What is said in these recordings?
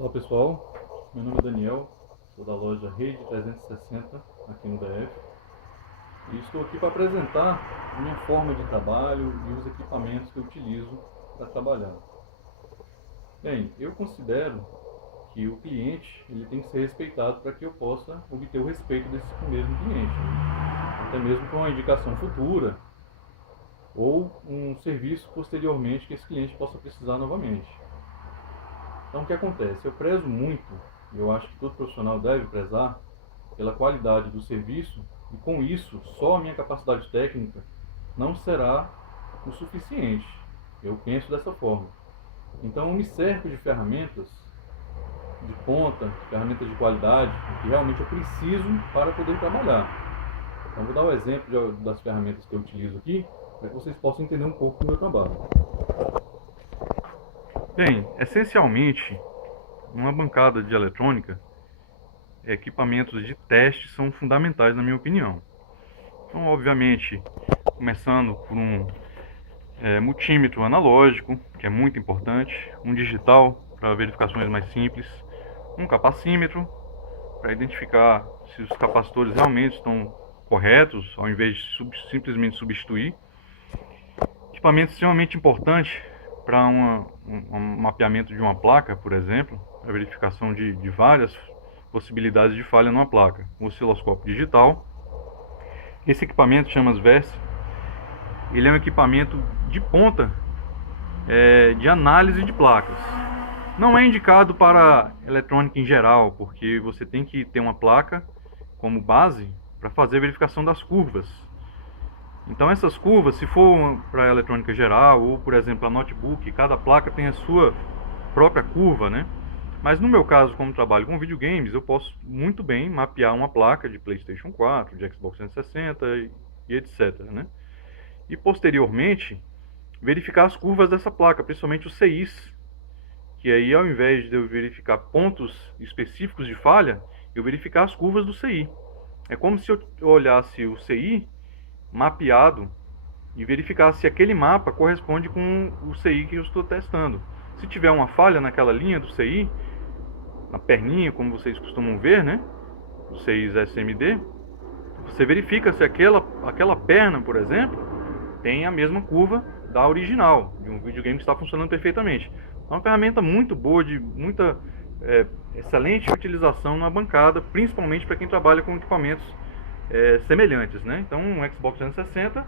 Olá pessoal, meu nome é Daniel, sou da loja Rede 360 aqui no DF e estou aqui para apresentar a minha forma de trabalho e os equipamentos que eu utilizo para trabalhar. Bem, eu considero que o cliente ele tem que ser respeitado para que eu possa obter o respeito desse mesmo cliente, né? Até mesmo com uma indicação futura ou um serviço posteriormente que esse cliente possa precisar novamente. Então o que acontece? Eu prezo muito, e eu acho que todo profissional deve prezar, pela qualidade do serviço, e com isso só a minha capacidade técnica não será o suficiente. Eu penso dessa forma. Então eu me cerco de ferramentas de ponta, ferramentas de qualidade, que realmente eu preciso para poder trabalhar. Então vou dar o exemplo das ferramentas que eu utilizo aqui, para que vocês possam entender um pouco do meu trabalho. Bem, essencialmente, uma bancada de eletrônica, equipamentos de teste são fundamentais na minha opinião. Então, obviamente, começando por um multímetro analógico, que é muito importante, um digital para verificações mais simples, um capacímetro para identificar se os capacitores realmente estão corretos, ao invés de simplesmente substituir. Equipamento extremamente importante para um mapeamento de uma placa, por exemplo, a verificação de várias possibilidades de falha numa placa. O osciloscópio digital. Esse equipamento chama VERSE. Ele é um equipamento de ponta de análise de placas. Não é indicado para eletrônica em geral, porque você tem que ter uma placa como base para fazer a verificação das curvas. Então essas curvas, se for para eletrônica geral ou, por exemplo, a notebook, cada placa tem a sua própria curva, né? Mas no meu caso, como trabalho com videogames, eu posso muito bem mapear uma placa de PlayStation 4, de Xbox 360 e etc, né? E posteriormente, verificar as curvas dessa placa, principalmente os CIs, que aí ao invés de eu verificar pontos específicos de falha, eu verificar as curvas do CI. É como se eu olhasse o CI mapeado e verificar se aquele mapa corresponde com o CI que eu estou testando. Se tiver uma falha naquela linha do CI, na perninha, como vocês costumam ver, né? Os CIs SMD, você verifica se aquela perna, por exemplo, tem a mesma curva da original, de um videogame que está funcionando perfeitamente. É uma ferramenta muito boa, de muita excelente utilização na bancada, principalmente para quem trabalha com equipamentos semelhantes, né? Então, um Xbox 360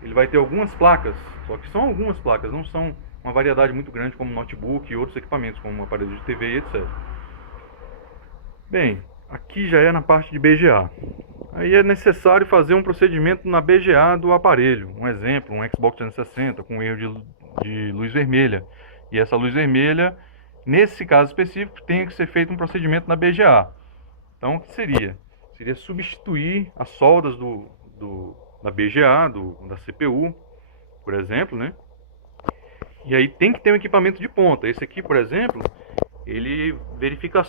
ele vai ter algumas placas, só que são algumas placas, não são uma variedade muito grande como notebook e outros equipamentos, como aparelhos de TV e etc. Bem, aqui já é na parte de BGA. Aí é necessário fazer um procedimento na BGA do aparelho. Um exemplo, um Xbox 360 com erro de luz vermelha. E essa luz vermelha, nesse caso específico, tem que ser feito um procedimento na BGA. Então, o que seria? Seria substituir as soldas da BGA, da CPU, por exemplo, né? E aí tem que ter um equipamento de ponta. Esse aqui, por exemplo, ele verifica,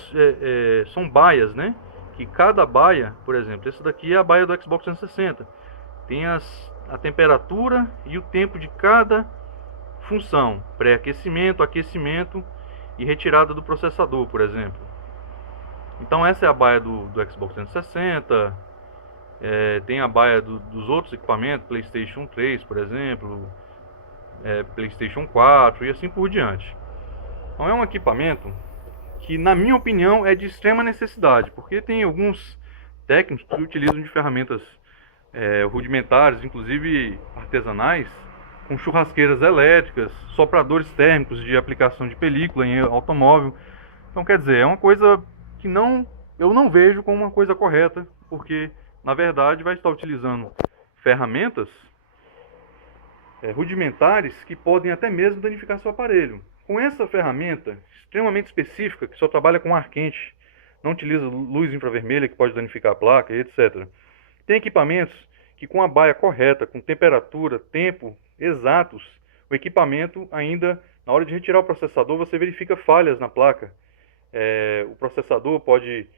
são baias, né? Que cada baia, por exemplo, essa daqui é a baia do Xbox 360. Tem a temperatura e o tempo de cada função. Pré-aquecimento, aquecimento e retirada do processador, por exemplo. Então essa é a baia do Xbox 360. Tem a baia dos outros equipamentos, PlayStation 3, por exemplo, PlayStation 4 e assim por diante. Então é um equipamento que, na minha opinião, é de extrema necessidade, porque tem alguns técnicos que utilizam de ferramentas rudimentares, inclusive artesanais, com churrasqueiras elétricas, sopradores térmicos de aplicação de película em automóvel. Então, quer dizer, é uma coisa que eu não vejo como uma coisa correta, porque, na verdade, vai estar utilizando ferramentas rudimentares que podem até mesmo danificar seu aparelho. Com essa ferramenta extremamente específica, que só trabalha com ar quente, não utiliza luz infravermelha que pode danificar a placa, etc. Tem equipamentos que com a baia correta, com temperatura, tempo exatos, o equipamento ainda, na hora de retirar o processador, você verifica falhas na placa. O processador pode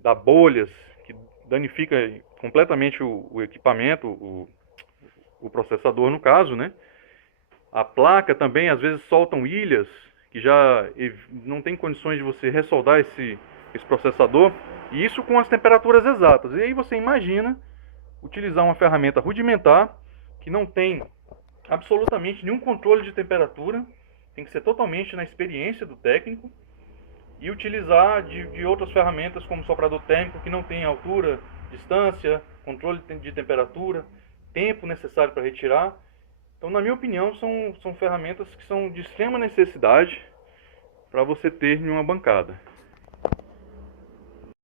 dar bolhas, que danifica completamente o equipamento, o processador no caso, né? A placa também às vezes soltam ilhas que já não tem condições de você ressoldar esse processador, e isso com as temperaturas exatas. E aí você imagina utilizar uma ferramenta rudimentar que não tem absolutamente nenhum controle de temperatura, tem que ser totalmente na experiência do técnico, e utilizar de outras ferramentas como soprador térmico que não tem altura, distância, controle de temperatura, tempo necessário para retirar. Então, na minha opinião, são ferramentas que são de extrema necessidade para você ter em uma bancada.